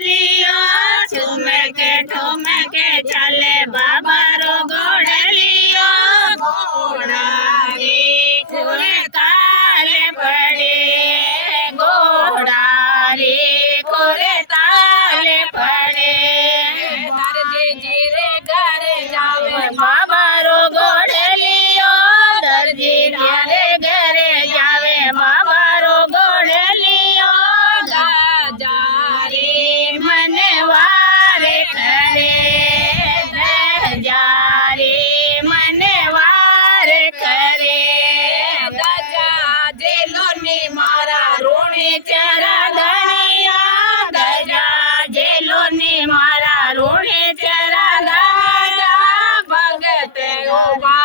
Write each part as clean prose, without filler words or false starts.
गोड़लियो ठुमके ठुमके चले बाबा रो गोड़लियो घोड़ा रे खोरे ताले पड़े घोड़ा रे खोरे ताले पड़े दर्जी जी रे घर जावे बाबा रो गोड़लियो दर्जी रे घरे जावे बाबा रो गोड़लियो राजा रे मनवारे करे राजा रे मनवारे करे राजा जेलो ने मारा रोणे चरा धनिया राजा जेलो ने मारा रोणे चरा राजा भगत ओबा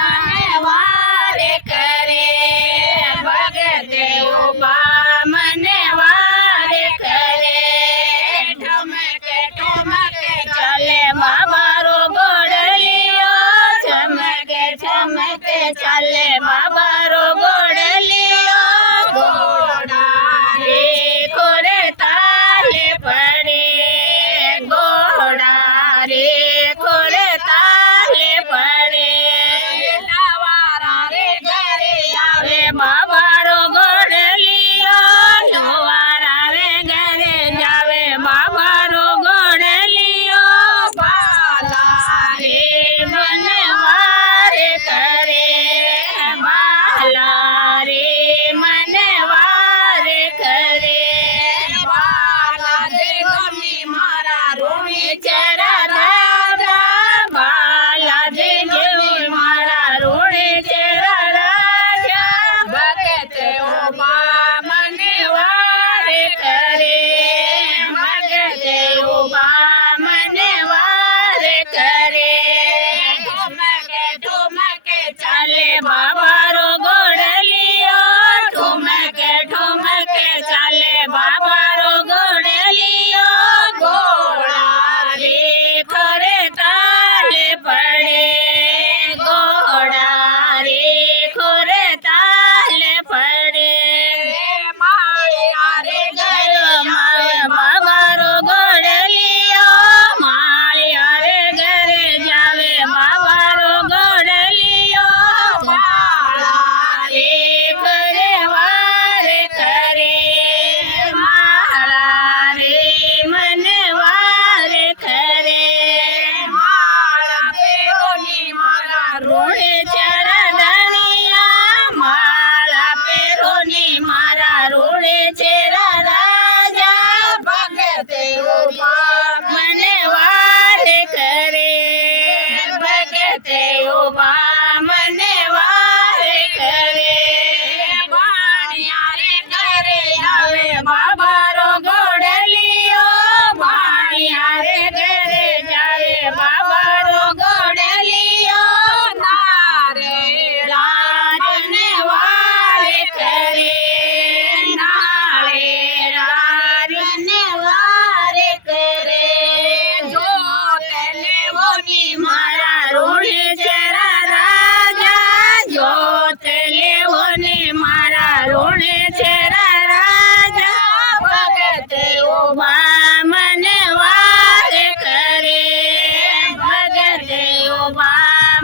मनवारे करे भगत ओबा मनवारे करे ठुमके ठुमके चले बाबा रो गोड़लियो ठुमके ठुमके चले बाबा रो गोड़लियो घोड़ा रे खोरे ताले पड़े घोड़ा रे खोरे ताले पड़े नवारा रे घरे आवे बाबा रो गोड़लियो नवारा रे घरे जावे बाबा रो गोड़लियो बाला रे मनवारे करे बाला रे मनवारे करे बाला रे गोनी मारा रोणी चरा राजा बाला रे गोनी मारा रोणी चरा राजा भगत ओबा मनवारे करे भगत ओबा मनवारे करे ठुमके ठुमके चले बाबा रो गोड़लियो ठुमके ठुमके चले बाबा रो गोड़लियो घोड़ा रे खोरे ताले पड़े घोड़ा रे खोरे ताले पड़े माया रे घर मावे बाबा रो गोड़लियो माया रे घरे जावे बाबा रो गोड़लियो माला रे घरे वारे करे माला रे मनवारे करे माला पेरोनी माला रोणे चरा धनिया माला पेरोनी मारा रोणे चरा राजा भगत ओबा मनवारे करे भगत ओबा मनवारे करे बाणिया रे घरे आवे बाबा रो गोड़लियो बाणिया रे घरे जावे बाबा रो गोड़लियो नारे राजने वारे करे नारे राजने वारे करे जो तले वोनी मारा रोणे चरा राजा जो तले वोनी मारा रोणे चरा राजा भगत ओबा मनवारे करे भगत ओबा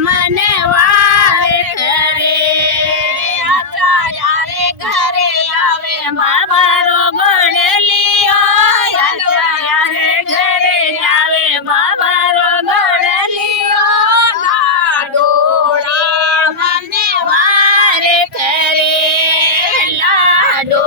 मनवारे करे आचार्य रे घरे आवे बाबा रो गोड़लियो आचार्य रे घरे जावे बाबा रो गोड़लियो लाडोला मनवारे करे लाडो